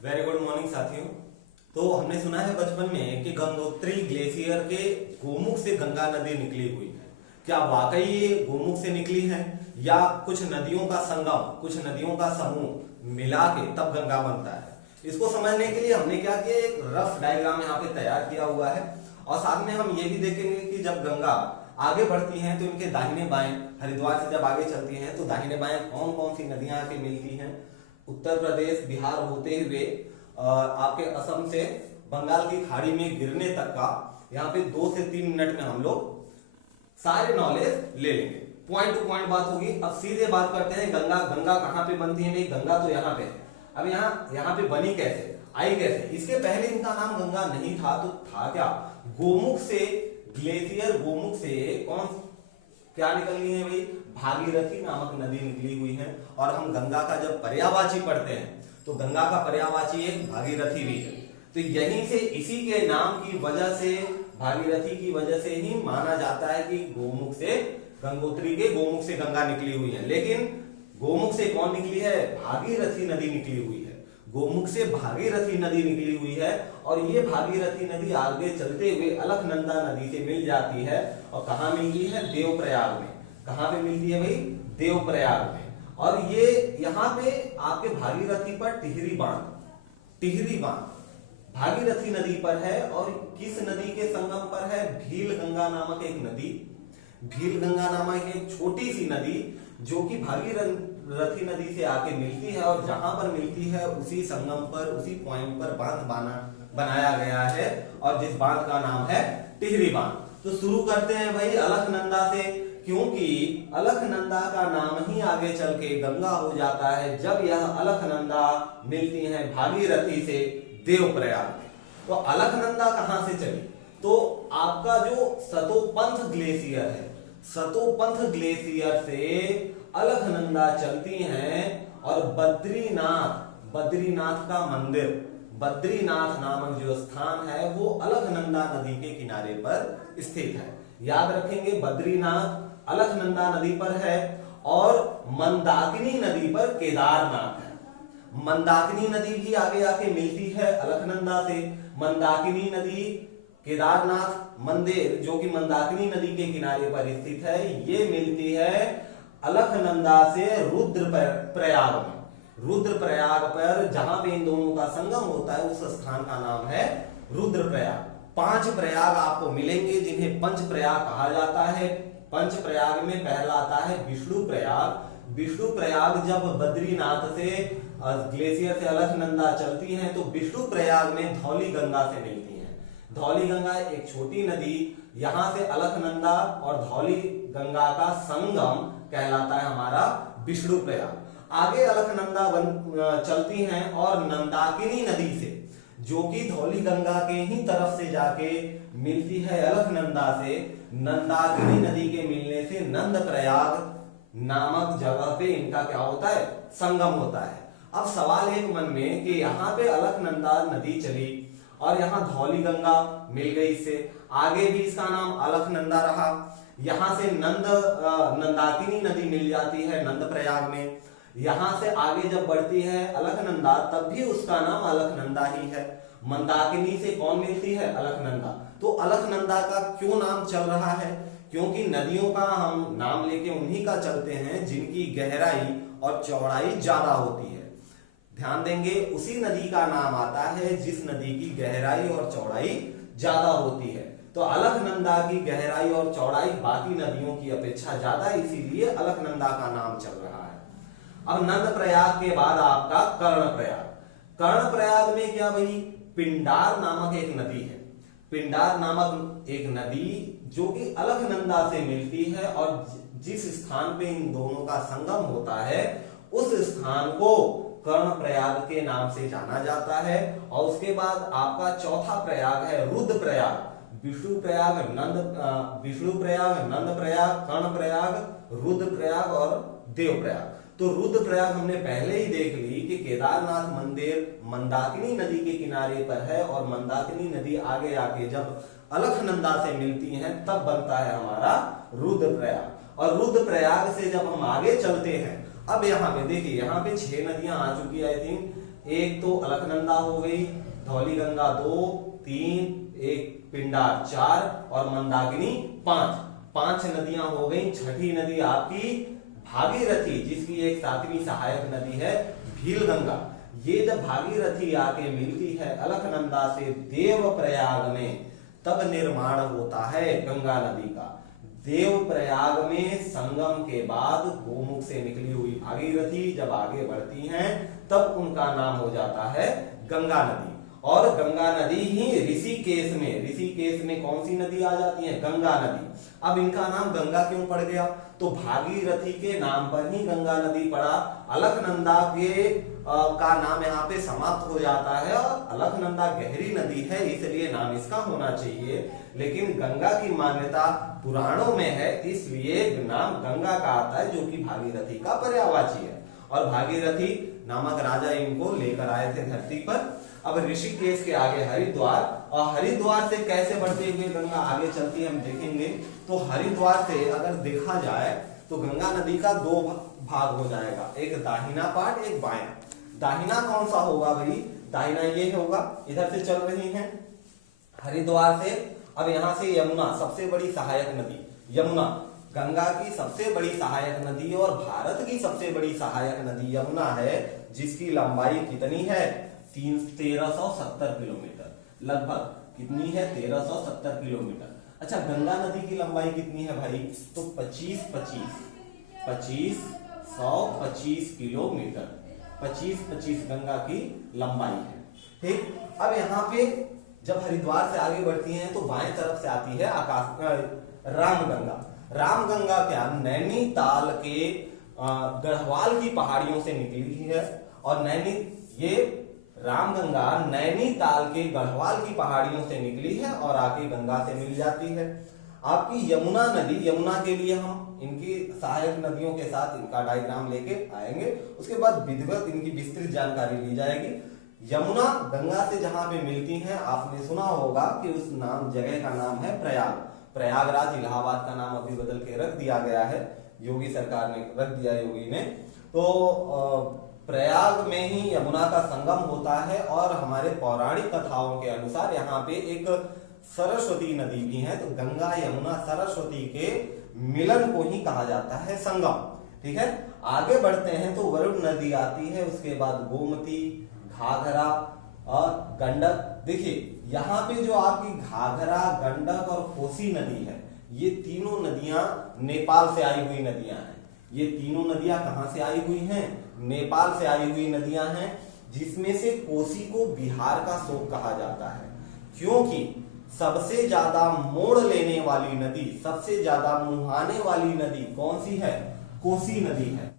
Very good morning साथियों। तो हमने सुना है बचपन में कि गंगोत्री ग्लेशियर के गोमुख से गंगा नदी निकली हुई है। क्या वाकई ये गोमुख से निकली है या कुछ नदियों का संगम, कुछ नदियों का समूह मिला के तब गंगा बनता है? इसको समझने के लिए हमने क्या किया, एक रफ डायग्राम यहाँ पे तैयार किया हुआ है और साथ में हम ये भी देखेंगे कि जब गंगा आगे बढ़ती हैं तो इनके दाहिने बाएं, हरिद्वार से जब आगे चलती हैं तो दाहिने बाएं कौन कौन सी नदियां आके मिलती हैं। उत्तर प्रदेश बिहार होते हुए आपके असम से बंगाल की खाड़ी में गिरने तक का यहाँ पे 2 से 3 मिनट में हम लोग सारे नॉलेज ले लेंगे। पॉइंट टू पॉइंट बात होगी। अब सीधे बात करते हैं, गंगा गंगा कहाँ पे बनती है? भाई गंगा तो यहाँ पे है। अब यहाँ पे बनी कैसे, आई कैसे? इसके पहले इनका नाम गंगा नहीं था, तो था क्या? गोमुख से, ग्लेशियर गोमुख से कौन क्या निकल गई है भाई? भागीरथी नामक नदी निकली हुई है। और हम गंगा का जब पर्यायवाची पढ़ते हैं तो गंगा का पर्यायवाची एक भागीरथी भी है। तो यहीं से, इसी के नाम की वजह से, भागीरथी की वजह से ही माना जाता है कि गोमुख से, गंगोत्री के गोमुख से गंगा निकली हुई है। लेकिन गोमुख से कौन निकली है? भागीरथी नदी निकली हुई है। गोमुख से भागीरथी नदी निकली हुई है और ये भागीरथी नदी आगे चलते हुए अलकनंदा नदी से मिल जाती है। और कहाँ मिलती है? देवप्रयाग में। कहाँ पे मिलती है भाई? देवप्रयाग में। और ये यहाँ पे आपके भागीरथी पर टिहरी बांध भागीरथी नदी पर है। और किस नदी के संगम पर है? भील गंगा नामक एक नदी, भील गंगा नामक एक छोटी सी नदी जो कि भागीरथी नदी से आके मिलती है। और जहां पर मिलती है उसी संगम पर, उसी पॉइंट पर बांध बनाया गया है और जिस बांध का नाम है टिहरी बांध। तो शुरू करते हैं भाई अलकनंदा से, क्योंकि अलकनंदा का नाम ही आगे चल के गंगा हो जाता है जब यह अलकनंदा मिलती है भागीरथी से देवप्रयाग में। तो अलकनंदा कहां से चली? तो आपका जो सतोपंथ ग्लेशियर है, सतोपंथ ग्लेशियर से अलकनंदा चलती हैं और बद्रीनाथ का मंदिर, बद्रीनाथ नामक जो स्थान है वो अलकनंदा नदी के किनारे पर स्थित है। याद रखेंगे, बद्रीनाथ अलकनंदा नदी पर है और मंदाकिनी नदी पर केदारनाथ है। मंदाकिनी नदी भी आगे आके मिलती है अलकनंदा से। मंदाकिनी नदी, केदारनाथ मंदिर जो कि मंदाकिनी नदी के किनारे पर स्थित है, ये मिलती है अलकनंदा से रुद्रप्रयाग में। रुद्रप्रयाग पर जहां पे इन दोनों का संगम होता है उस स्थान का नाम है रुद्रप्रयाग। 5 प्रयाग आपको मिलेंगे जिन्हें पंच प्रयाग कहा जाता है। पंच प्रयाग में पहला आता है विष्णु प्रयाग। विष्णु प्रयाग जब बद्रीनाथ से ग्लेशियर से अलकनंदा चलती हैं तो विष्णु प्रयाग में धौली गंगा से मिलती हैं। धौली गंगा एक छोटी नदी, यहां से अलकनंदा और धौली गंगा का संगम कहलाता है हमारा विष्णु प्रयाग। आगे अलकनंदा चलती हैं और नंदाकिनी नदी से, जो कि धौली गंगा के ही तरफ से जाके मिलती है अलकनंदा से, नंदाकिनी नदी के मिलने से नंदप्रयाग नामक जगह पे इनका क्या होता है? संगम होता है। अब सवाल एक मन में कि यहाँ पे अलकनंदा नदी चली और यहाँ धौली गंगा मिल गई, इससे आगे भी इसका नाम अलकनंदा रहा। यहाँ से नंदाकिनी नदी मिल जाती है नंदप्रयाग में। यहां से आगे जब बढ़ती है अलकनंदा तब भी उसका नाम अलकनंदा ही है। मंदाकिनी से कौन मिलती है? अलकनंदा। तो अलकनंदा का क्यों नाम चल रहा है? क्योंकि नदियों का हम नाम लेके उन्हीं का चलते हैं जिनकी गहराई और चौड़ाई ज्यादा होती है। ध्यान देंगे, उसी नदी का नाम आता है जिस नदी की गहराई और चौड़ाई ज्यादा होती है। तो अलकनंदा की गहराई और चौड़ाई बाकी नदियों की अपेक्षा ज्यादा, इसीलिए अलकनंदा का नाम चल रहा है। अब नंदप्रयाग के बाद आपका कर्णप्रयाग। कर्णप्रयाग में क्या भाई? पिंडार नामक एक नदी है। पिंडार नामक एक नदी जो कि अलकनंदा से मिलती है और जिस स्थान पे इन दोनों का संगम होता है उस स्थान को कर्णप्रयाग के नाम से जाना जाता है। और उसके बाद आपका चौथा प्रयाग है रुद्रप्रयाग। विष्णु प्रयाग, नंदप्रयाग, कर्णप्रयाग, रुद्रप्रयाग और देवप्रयाग। तो रुद्रप्रयाग हमने पहले ही देख ली कि केदारनाथ मंदिर मंदाकिनी नदी के किनारे पर है और मंदाकिनी नदी आगे आके जब अलकनंदा से मिलती हैं तब बनता है हमारा रुद्रप्रयाग। और रुद्रप्रयाग से जब हम आगे चलते हैं, अब यहाँ पे देखिए, यहाँ पे 6 नदियां आ चुकी है। आई थिंक एक तो अलकनंदा हो गई, धौलीगंगा 2, 3, एक पिंडार 4 और मंदाकिनी 5 नदियां हो गई। छठी नदी आपकी भागीरथी, जिसकी एक 7वीं सहायक नदी है भीलगंगा। ये जब भागीरथी आके मिलती है अलकनंदा से देवप्रयाग में, तब निर्माण होता है गंगा नदी का। देवप्रयाग में संगम के बाद गोमुख से निकली हुई भागीरथी जब आगे बढ़ती हैं, तब उनका नाम हो जाता है गंगा नदी। और गंगा नदी ही ऋषिकेश में कौन सी नदी आ जाती है? गंगा नदी। अब इनका नाम गंगा क्यों पड़ गया? तो भागीरथी के नाम पर ही गंगा नदी पड़ा। अलकनंदा के का नाम यहाँ पे समाप्त हो जाता है और अलकनंदा गहरी नदी है, इसलिए नाम इसका होना चाहिए। लेकिन गंगा की मान्यता पुराणों में है, इसलिए नाम गंगा का आता है, जो कि भागीरथी का पर्यायवाची है। और भागीरथी नामक राजा इनको लेकर आए थे धरती पर। अब ऋषिकेश के आगे हरिद्वार, और हरिद्वार से कैसे बढ़ते हुए गंगा आगे चलती है हम देखेंगे। तो हरिद्वार से अगर देखा जाए तो गंगा नदी का 2 भाग हो जाएगा, एक दाहिना पार्ट, एक बायां। दाहिना कौन सा होगा भाई? दाहिना ये होगा, इधर से चल रही है हरिद्वार से। अब यहां से यमुना सबसे बड़ी सहायक नदी, यमुना गंगा की सबसे बड़ी सहायक नदी और भारत की सबसे बड़ी सहायक नदी यमुना है, जिसकी लंबाई कितनी है? 1370 किलोमीटर लगभग। कितनी है? 1370 किलोमीटर। अच्छा, गंगा नदी की लंबाई कितनी है भाई? तो 25 किलोमीटर। 25 गंगा की लंबाई है। ठीक, अब यहाँ पे जब हरिद्वार से आगे बढ़ती हैं तो बाएं तरफ से आती है रामगंगा। रामगंगा क्या नैनीताल के गढ़वाल की पहाड़ियों से निकली है, और ये रामगंगा नैनीताल के गढ़वाल की पहाड़ियों से निकली है और आके गंगा से मिल जाती है। आपकी यमुना नदी, यमुना के लिए हम इनकी सहायक नदियों के साथ इनका डायग्राम लेके आएंगे, उसके बाद विधिवत इनकी विस्तृत जानकारी ली जाएगी। यमुना गंगा से जहां पे मिलती हैं, आपने सुना होगा कि उस जगह का नाम है प्रयाग। प्रयागराज इलाहाबाद का नाम अभी बदल के रख दिया गया है, योगी सरकार ने रख दिया, योगी ने। तो प्रयाग में ही यमुना का संगम होता है, और हमारे पौराणिक कथाओं के अनुसार यहाँ पे एक सरस्वती नदी भी है। तो गंगा यमुना सरस्वती के मिलन को ही कहा जाता है संगम। ठीक है, आगे बढ़ते हैं तो वरुण नदी आती है, उसके बाद गोमती, घाघरा और गंडक। देखिए यहाँ पे जो आपकी घाघरा, गंडक और कोसी नदी है, ये तीनों नदियां नेपाल से आई हुई नदियां हैं। ये तीनों नदियां कहां से आई हुई हैं? नेपाल से आई हुई नदियां हैं, जिसमें से कोसी को बिहार का शोक कहा जाता है, क्योंकि सबसे ज्यादा मोड़ लेने वाली नदी, सबसे ज्यादा मुहाने वाली नदी कौन सी है? कोसी नदी है।